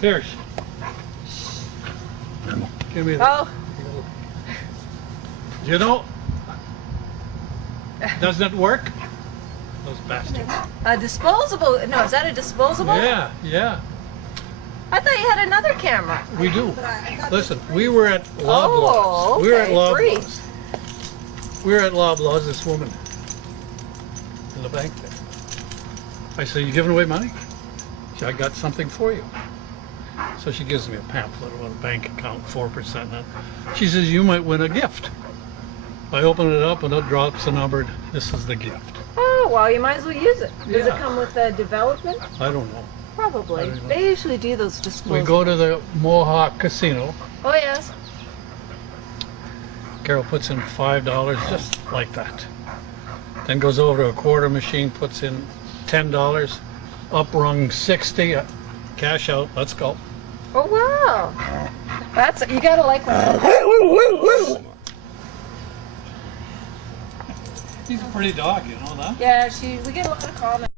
Here. Give me that. Oh, You know, doesn't it work? Those bastards. a disposable. No, is that a disposable? Yeah, yeah, I thought you had another camera. we do. Listen, we were at Loblaws. Oh, We were at okay, free. Loblaws. We were at Loblaws, this woman in the bank there. I said, you giving away money? She said, I got something for you. So she gives me a pamphlet about a bank account, 4%. She says, you might win a gift. I open it up and it drops a number. This is the gift. Oh, well, you might as well use it. Does it Yeah. come with a development? I don't know. Probably. I don't know. They usually do those disposable. We go to the Mohawk Casino. Oh, yes. Carol puts in $5 just like that. Then goes over to a quarter machine, puts in $10, up rung 60, cash out, let's go. Oh, wow. That's, you gotta like that. He's a pretty dog, you know that? Yeah, we get a lot of comments.